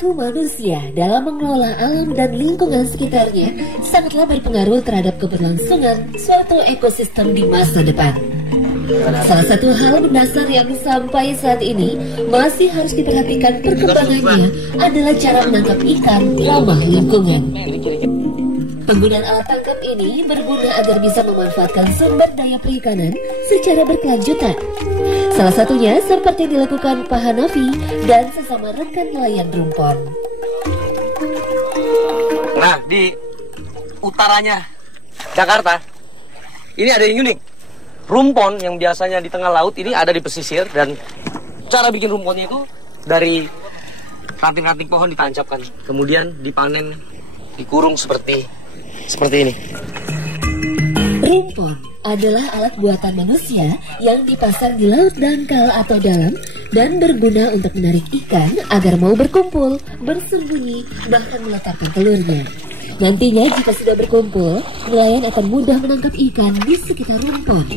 Perilaku manusia dalam mengelola alam dan lingkungan sekitarnya sangatlah berpengaruh terhadap keberlangsungan suatu ekosistem di masa depan. Salah satu hal mendasar yang sampai saat ini masih harus diperhatikan perkembangannya adalah cara menangkap ikan ramah lingkungan. Penggunaan alat tangkap ini berguna agar bisa memanfaatkan sumber daya perikanan secara berkelanjutan. Salah satunya seperti dilakukan Pak Hanafi dan sesama rekan nelayan Rumpon. Nah, di utaranya Jakarta, ini ada yang unik. Rumpon yang biasanya di tengah laut ini ada di pesisir, dan cara bikin rumponnya itu dari ranting-ranting pohon ditancapkan, kemudian dipanen, dikurung seperti ini. Rumpon adalah alat buatan manusia yang dipasang di laut dangkal atau dalam dan berguna untuk menarik ikan agar mau berkumpul, bersembunyi, bahkan meletakkan telurnya. Nantinya jika sudah berkumpul, nelayan akan mudah menangkap ikan di sekitar rumpon.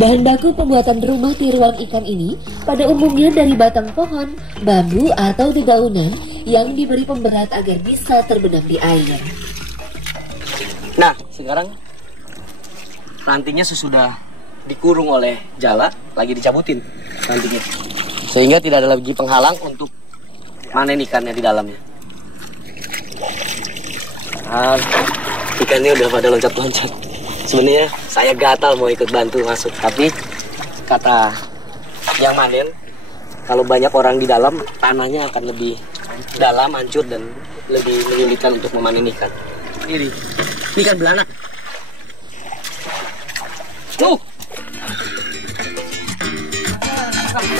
Bahan baku pembuatan rumah tiruan ikan ini pada umumnya dari batang pohon, bambu atau dedaunan yang diberi pemberat agar bisa terbenam di air. Nah, sekarang rantingnya sesudah dikurung oleh jala, lagi dicabutin rantingnya, sehingga tidak ada lagi penghalang untuk manen ikannya di dalamnya. Nah, ikannya udah pada loncat-loncat. Sebenarnya saya gatal mau ikut bantu masuk, tapi kata yang manen, kalau banyak orang di dalam, tanahnya akan lebih dalam, hancur, dan lebih menyulitkan untuk memanen ikan. Ini ikan belanak. Tuh.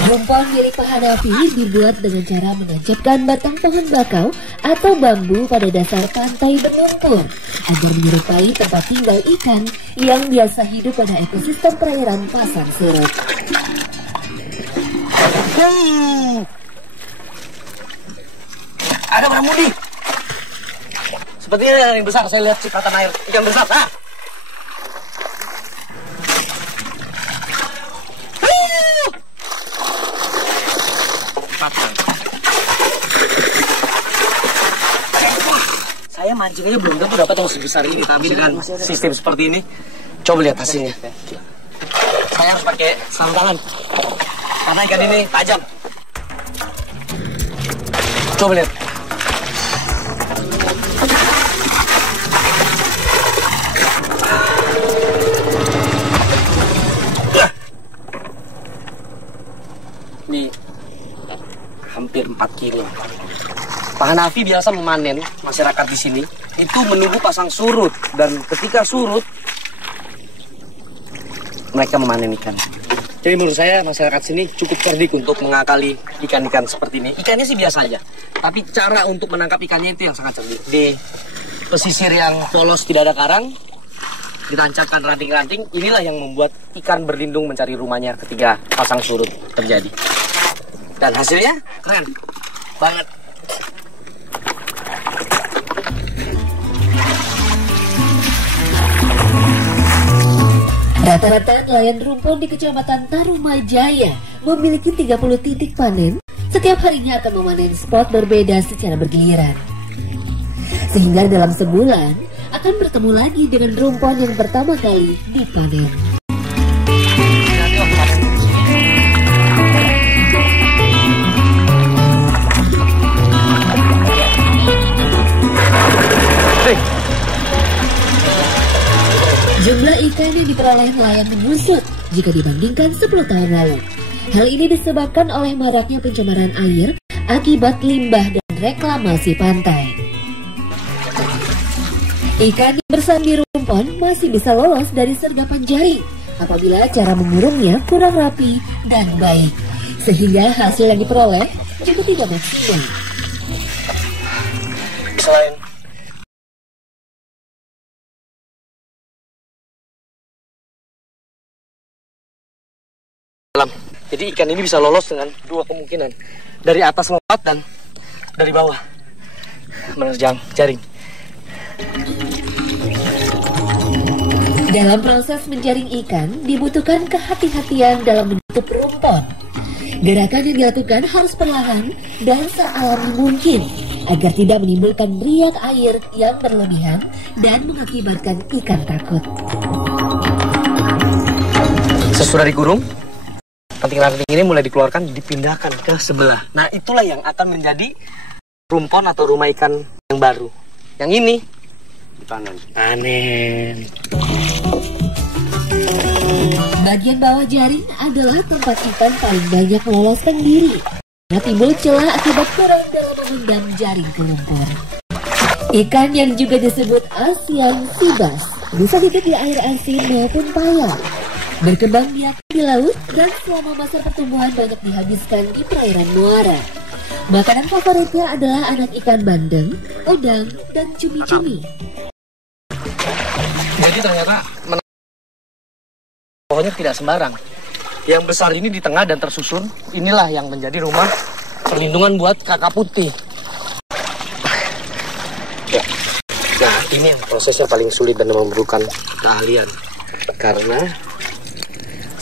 Rumpon milik Pak Hanafi dibuat dengan cara menancapkan batang pohon bakau atau bambu pada dasar pantai berlumpur agar menyerupai tempat tinggal ikan yang biasa hidup pada ekosistem perairan pasang surut. Ada baramudi. Sepertinya yang besar, saya lihat cipratan air ikan besar. Ah. Saya mancing aja belum tentu dapat yang sebesar ini, tapi dengan sistem seperti ini, coba lihat hasilnya. Saya harus pakai sarung tangan karena ikan ini tajam. Coba lihat. Ini hampir 4 kilo. Pak Hanafi biasa memanen masyarakat di sini itu menunggu pasang surut, dan ketika surut mereka memanen ikan. Jadi menurut saya masyarakat sini cukup cerdik untuk mengakali ikan-ikan seperti ini. Ikannya sih biasa aja, tapi cara untuk menangkap ikannya itu yang sangat cerdik. Di pesisir yang polos tidak ada karang, ditancapkan ranting-ranting, inilah yang membuat ikan berlindung mencari rumahnya ketika pasang surut terjadi. Dan hasilnya keren banget. Rata-rata nelayan rumpon di Kecamatan Tarumajaya memiliki 30 titik panen. Setiap harinya akan memanen spot berbeda secara bergiliran. Sehingga dalam sebulan akan bertemu lagi dengan rumpon yang pertama kali dipanen. Jumlah ikan yang diperoleh nelayan menyusut jika dibandingkan 10 tahun lalu. Hal ini disebabkan oleh maraknya pencemaran air akibat limbah dan reklamasi pantai. Ikan yang bersandar rumpon masih bisa lolos dari sergapan jaring apabila cara mengurungnya kurang rapi dan baik, sehingga hasil yang diperoleh juga tidak maksimal. Selain jadi ikan ini bisa lolos dengan dua kemungkinan, dari atas lompat dan dari bawah menerjang jaring. Dalam proses menjaring ikan dibutuhkan kehati-hatian dalam menutup rumpon. Gerakan yang dilakukan harus perlahan dan sealami mungkin agar tidak menimbulkan riak air yang berlebihan dan mengakibatkan ikan takut. Sesudah dikurung, ranting-ranting ini mulai dikeluarkan, dipindahkan ke sebelah. Nah, itulah yang akan menjadi rumpon atau rumah ikan yang baru. Yang ini dipanen. Panen. Bagian bawah jaring adalah tempat ikan paling banyak meloloskan diri karena timbul celah akibat kurang dalam memendam jaring ke lumpur. Ikan yang juga disebut Asian sea bass bisa hidup di air asin maupun payah, berkembang biak di laut, dan selama masa pertumbuhan banyak dihabiskan di perairan muara. Makanan favoritnya adalah anak ikan bandeng, udang, dan cumi-cumi. Jadi ternyata pohonnya tidak sembarang. Yang besar ini di tengah dan tersusun, inilah yang menjadi rumah perlindungan buat kakak putih. Ya. Nah, ini yang prosesnya paling sulit dan memerlukan keahlian. Karena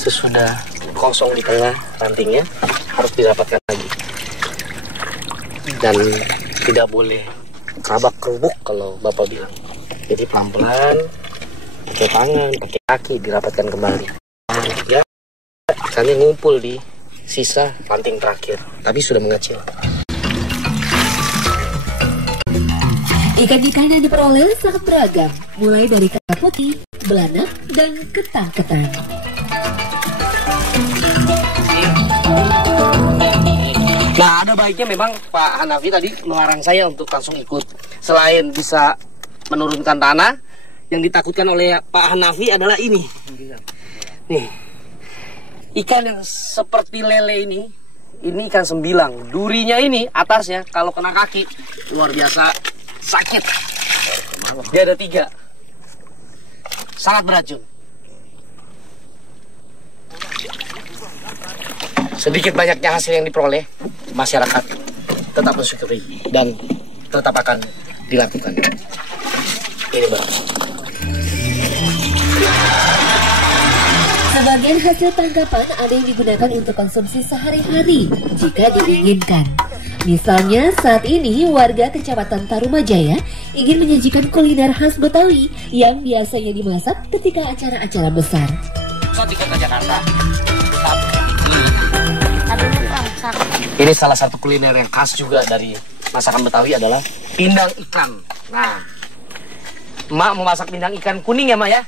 sesudah kosong di tengah rantingnya, harus dirapatkan lagi. Dan tidak boleh kerabak kerubuk kalau Bapak bilang. Jadi pelan-pelan, pakai tangan, pakai kaki, dirapatkan kembali. Ya, ikannya ngumpul di sisa ranting terakhir, tapi sudah mengecil. Ikan-ikan yang diperoleh sangat beragam, mulai dari kakap putih, belanak, dan ketang-ketang. Nah, ada baiknya memang Pak Hanafi tadi melarang saya untuk langsung ikut. Selain bisa menurunkan tanah, yang ditakutkan oleh Pak Hanafi adalah ini. Nih, ikan yang seperti lele ini ikan sembilang. Durinya ini atasnya kalau kena kaki luar biasa sakit. Dia ada 3, sangat beracun. Sedikit banyaknya hasil yang diperoleh, masyarakat tetap bersyukuri dan tetap akan dilakukan. Ini Bang. Sebagian hasil tangkapan ada yang digunakan untuk konsumsi sehari-hari jika diinginkan. Misalnya saat ini warga Kecamatan Tarumajaya ingin menyajikan kuliner khas Betawi yang biasanya dimasak ketika acara-acara besar. Ke Jakarta. Ini salah satu kuliner yang khas juga dari masakan Betawi adalah pindang ikan. Nah, Mak mau masak pindang ikan kuning ya Mak ya?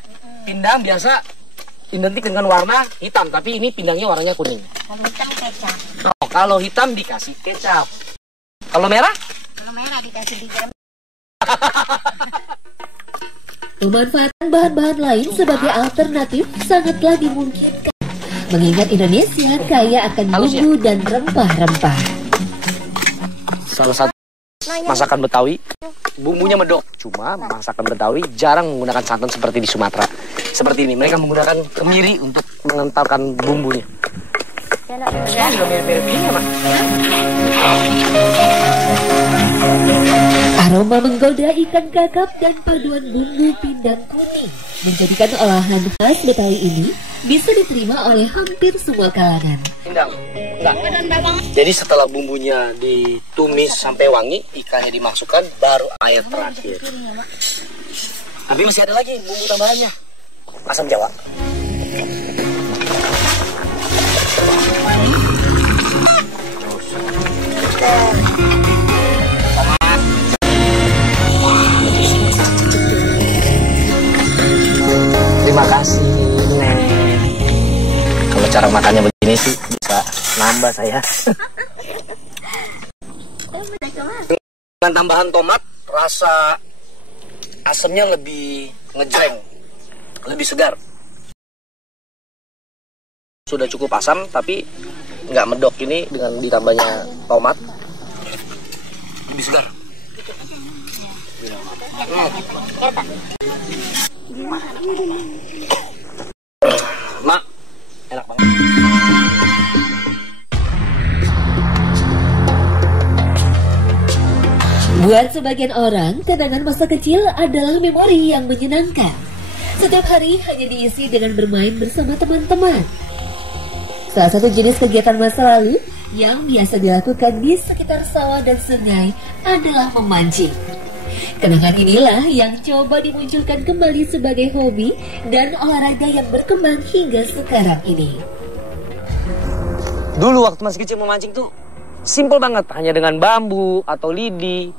Pindang biasa identik dengan warna hitam, tapi ini pindangnya warnanya kuning. Kalau hitam kecap. Oh, kalau hitam dikasih kecap. Kalau merah? Kalau merah dikasih dikira. Memanfaatkan bahan-bahan lain sebagai alternatif sangatlah dimungkinkan, mengingat Indonesia kaya akan bumbu dan rempah-rempah. Salah satu masakan Betawi, bumbunya medok. Cuma masakan Betawi jarang menggunakan santan seperti di Sumatera. Seperti ini, mereka menggunakan kemiri untuk mengentalkan bumbunya. Ini juga mirip-mirip ini ya, Mak? Aroma menggoda ikan kakap dan paduan bumbu pindang kuning menjadikan olahan khas Betawi ini bisa diterima oleh hampir semua kalangan. Pindang. Enggak. Jadi setelah bumbunya ditumis sampai wangi, ikannya dimasukkan, baru air terakhir. Tapi masih ada lagi bumbu tambahannya. Asam Jawa. Terima kasih, Nek. Kalau cara makannya begini sih bisa nambah saya. Dengan tambahan tomat, rasa asamnya lebih ngejreng, lebih segar. Sudah cukup asam, tapi nggak medok. Ini dengan ditambahnya tomat, lebih segar. Mak, enak banget. Buat sebagian orang, kenangan masa kecil adalah memori yang menyenangkan. Setiap hari hanya diisi dengan bermain bersama teman-teman. Salah satu jenis kegiatan masa lalu yang biasa dilakukan di sekitar sawah dan sungai adalah memancing. Kenangan inilah yang coba dimunculkan kembali sebagai hobi dan olahraga yang berkembang hingga sekarang ini. Dulu waktu masih kecil memancing tuh simple banget, hanya dengan bambu atau lidi,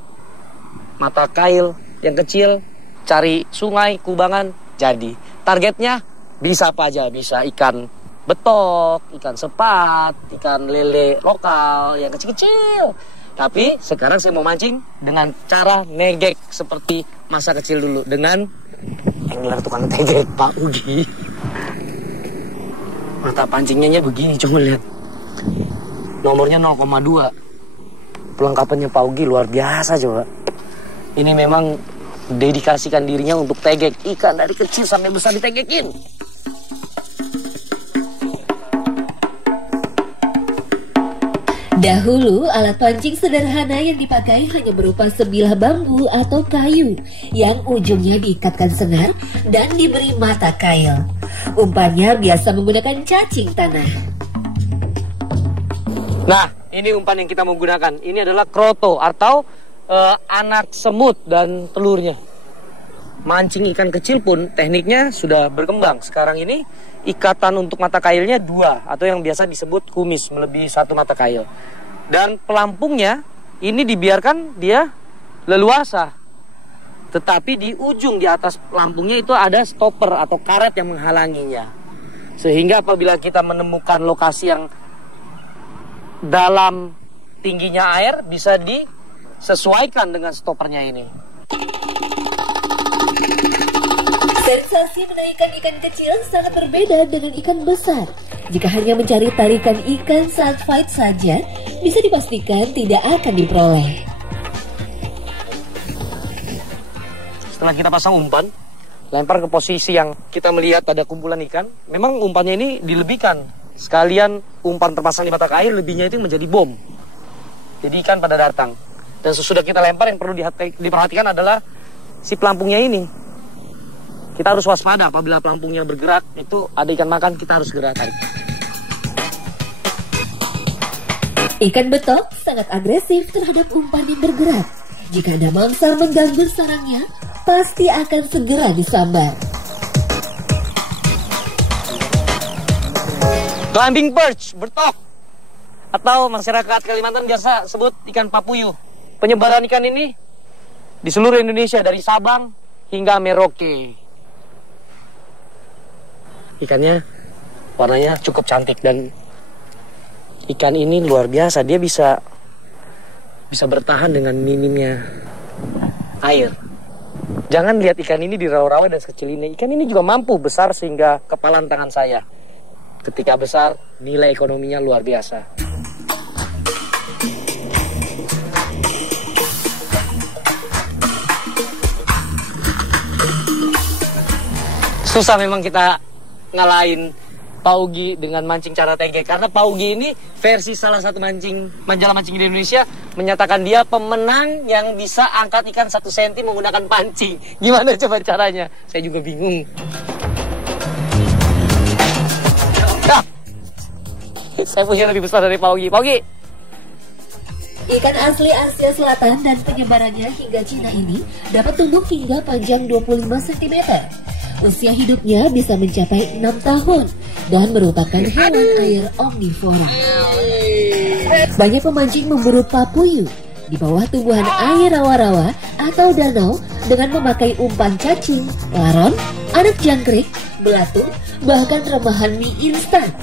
mata kail yang kecil, cari sungai, kubangan, jadi. Targetnya bisa apa aja, bisa ikan betok, ikan sepat, ikan lele lokal yang kecil-kecil. Tapi sekarang saya mau mancing dengan cara negek seperti masa kecil dulu, dengan angler tukang tegek Pak Ugi. Mata pancingnya begini, coba lihat. Nomornya 0,2. Pelengkapannya Pak Ugi luar biasa coba. Ini memang dedikasikan dirinya untuk tegek ikan dari kecil sampai besar ditegekin. Dahulu, alat pancing sederhana yang dipakai hanya berupa sebilah bambu atau kayu yang ujungnya diikatkan senar dan diberi mata kail. Umpannya biasa menggunakan cacing tanah. Nah, ini umpan yang kita mau gunakan. Ini adalah kroto atau anak semut dan telurnya. Mancing ikan kecil pun tekniknya sudah berkembang. Sekarang ini ikatan untuk mata kailnya 2 atau yang biasa disebut kumis, melebihi 1 mata kail. Dan pelampungnya ini dibiarkan dia leluasa. Tetapi di ujung di atas pelampungnya itu ada stopper atau karet yang menghalanginya. Sehingga apabila kita menemukan lokasi yang dalam tingginya air bisa disesuaikan dengan stoppernya ini. Sensasi menaikkan ikan kecil sangat berbeda dengan ikan besar. Jika hanya mencari tarikan ikan saat fight saja, bisa dipastikan tidak akan diperoleh. Setelah kita pasang umpan, lempar ke posisi yang kita melihat ada kumpulan ikan. Memang umpannya ini dilebihkan. Sekalian umpan terpasang di mata kail, lebihnya itu menjadi bom. Jadi ikan pada datang. Dan sesudah kita lempar, yang perlu diperhatikan adalah si pelampungnya ini. Kita harus waspada apabila pelampungnya bergerak, itu ada ikan makan, kita harus segera tarik. Ikan betok sangat agresif terhadap umpan yang bergerak. Jika ada mangsa mengganggu sarangnya, pasti akan segera disambar. Climbing perch, bertok, atau masyarakat Kalimantan biasa sebut ikan papuyuh. Penyebaran ikan ini di seluruh Indonesia dari Sabang hingga Merauke. Ikannya warnanya cukup cantik dan ikan ini luar biasa. Dia bisa bertahan dengan minimnya air. Jangan lihat ikan ini di rawa-rawa dan sekecil ini. Ikan ini juga mampu besar sehingga kepalan tangan saya. Ketika besar, nilai ekonominya luar biasa. Susah memang kita ngalahin Pak Ugi dengan mancing cara tegek, karena Pak Ugi ini versi salah satu majalah mancing di Indonesia menyatakan dia pemenang yang bisa angkat ikan 1 cm menggunakan pancing. Gimana coba caranya? Saya juga bingung. Nah, saya punya lebih besar dari Pak Ugi. Pak Ugi. Ikan asli Asia Selatan dan penyebarannya hingga Cina ini dapat tumbuh hingga panjang 25 cm. Usia hidupnya bisa mencapai 6 tahun dan merupakan hewan air omnivora. Banyak pemancing memburu papuyuh di bawah tumbuhan air rawa-rawa atau danau dengan memakai umpan cacing, laron, anak jangkrik, belatung, bahkan remahan mie instan.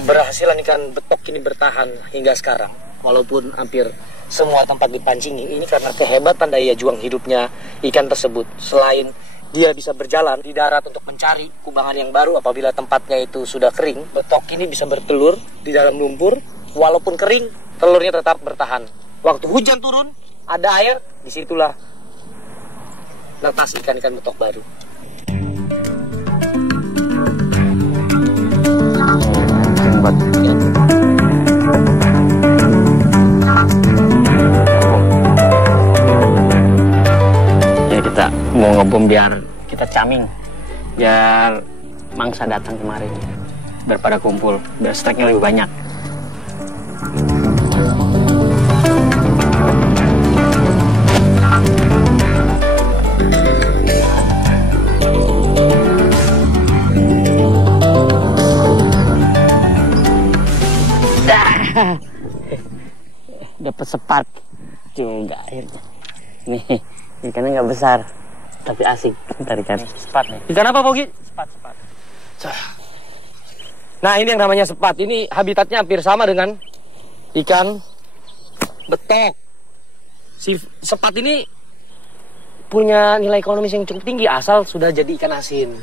Keberhasilan ikan betok ini bertahan hingga sekarang, walaupun hampir semua tempat dipancingi. Ini karena kehebatan daya juang hidupnya ikan tersebut. Selain dia bisa berjalan di darat untuk mencari kubangan yang baru apabila tempatnya itu sudah kering, betok ini bisa bertelur di dalam lumpur. Walaupun kering, telurnya tetap bertahan. Waktu hujan turun, ada air, disitulah letas ikan-ikan betok baru. Ya, kita mau ngebom biar kita caming, biar mangsa datang kemarin. daripada kumpul, biar steknya lebih banyak. Dapat sepat juga akhirnya. Nih, ikannya nggak besar, tapi asik tarikan. Sepat nih. Ikan apa, Bogi? Sepat. Nah, ini yang namanya sepat. Ini habitatnya hampir sama dengan ikan betok. Si sepat ini punya nilai ekonomis yang cukup tinggi asal sudah jadi ikan asin.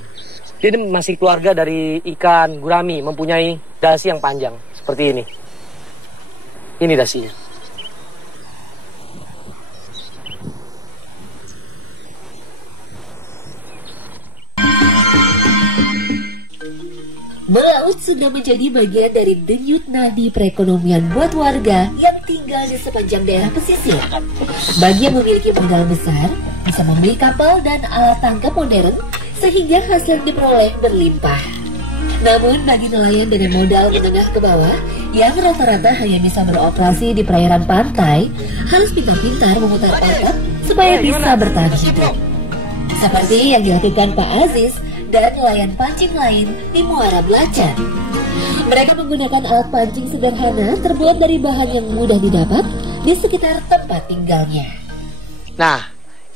Dia masih keluarga dari ikan gurami, mempunyai dasi yang panjang seperti ini. Ini dasinya. Melaut sudah menjadi bagian dari denyut nadi perekonomian buat warga yang tinggal di sepanjang daerah pesisir. Bagi yang memiliki modal besar, bisa membeli kapal dan alat tangkap modern sehingga hasil yang diperoleh berlimpah. Namun bagi nelayan dengan modal menengah ke bawah yang rata-rata hanya bisa beroperasi di perairan pantai, harus pintar-pintar memutar otak supaya bisa bertahan hidup. Seperti yang dilakukan Pak Aziz dan nelayan pancing lain di Muara Belacan. Mereka menggunakan alat pancing sederhana terbuat dari bahan yang mudah didapat di sekitar tempat tinggalnya. Nah,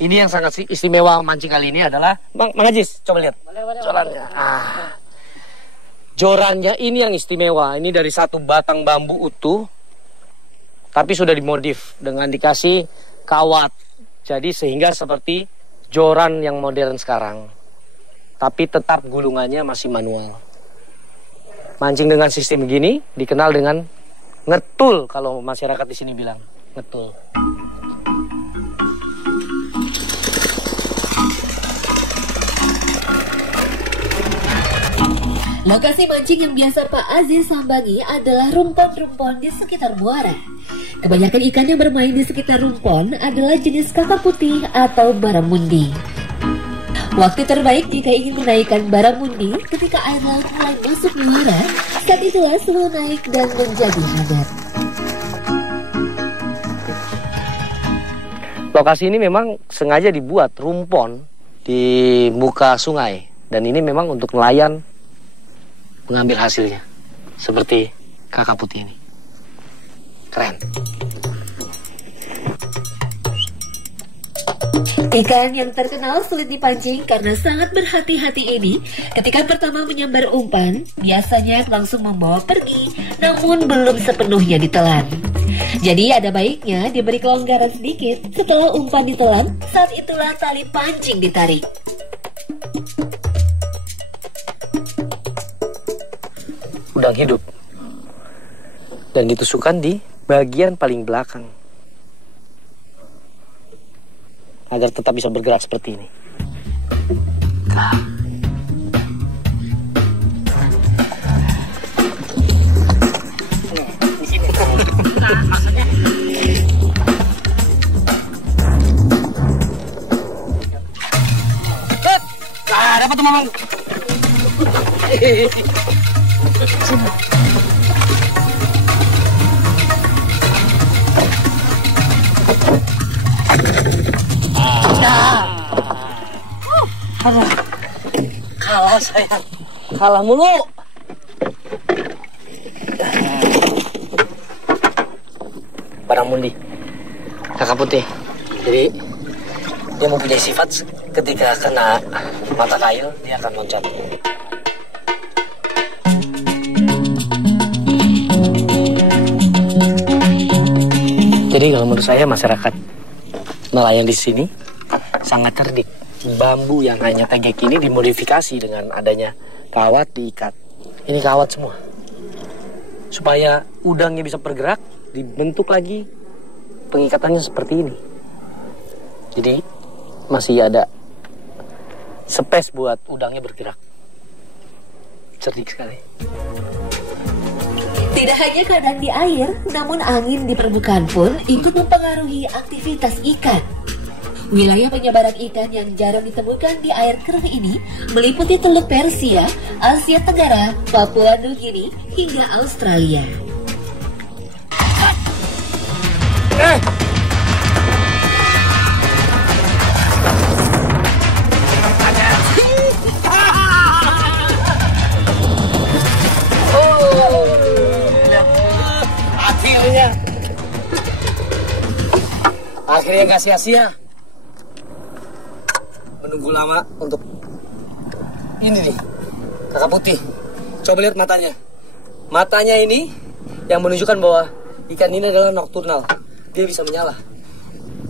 ini yang sangat istimewa mancing kali ini adalah Mang Aziz, coba lihat. Jorannya. Jorannya ini yang istimewa. Ini dari satu batang bambu utuh, tapi sudah dimodif dengan dikasih kawat. Jadi sehingga seperti joran yang modern sekarang. Tapi tetap gulungannya masih manual. Mancing dengan sistem begini dikenal dengan ngetul, kalau masyarakat di sini bilang ngetul. Lokasi mancing yang biasa Pak Aziz sambangi adalah rumpon-rumpon di sekitar muara. Kebanyakan ikan yang bermain di sekitar rumpon adalah jenis kakap putih atau baramundi. Waktu terbaik jika ingin menaikkan baramundi ketika air laut mulai masuk muara, saat itulah suhu naik dan menjadi hangat. Lokasi ini memang sengaja dibuat rumpon di muka sungai, dan ini memang untuk nelayan mengambil hasilnya, seperti kakap putih ini. Keren. Ikan yang terkenal sulit dipancing karena sangat berhati-hati ini ketika pertama menyambar umpan, biasanya langsung membawa pergi, namun belum sepenuhnya ditelan. Jadi ada baiknya diberi kelonggaran sedikit setelah umpan ditelan, saat itulah tali pancing ditarik. Udang hidup dan ditusukkan di bagian paling belakang agar tetap bisa bergerak seperti ini. Di situ. Maksudnya. Dapat tuh Mamang. Kalah saya. Kalah mulu. Baramundi, kakap putih. Jadi dia mempunyai sifat ketika kena mata kail dia akan loncat. Jadi kalau menurut saya masyarakat nelayan di sini sangat cerdik. Bambu yang hanya tegek ini dimodifikasi dengan adanya kawat diikat. Ini kawat semua. Supaya udangnya bisa bergerak, dibentuk lagi pengikatannya seperti ini. Jadi masih ada space buat udangnya bergerak. Cerdik sekali. Tidak hanya keadaan di air, namun angin di permukaan pun ikut mempengaruhi aktivitas ikan. Wilayah penyebaran ikan yang jarang ditemukan di air keruh ini meliputi Teluk Persia, Asia Tenggara, Papua Nugini, hingga Australia. Akhirnya nggak sia-sia menunggu lama untuk ini nih, kakak putih. Coba lihat matanya. Matanya ini yang menunjukkan bahwa ikan ini adalah nokturnal. Dia bisa menyala.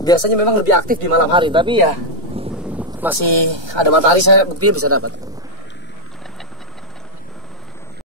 Biasanya memang lebih aktif di malam hari, tapi ya masih ada matahari saya buktinya bisa dapat.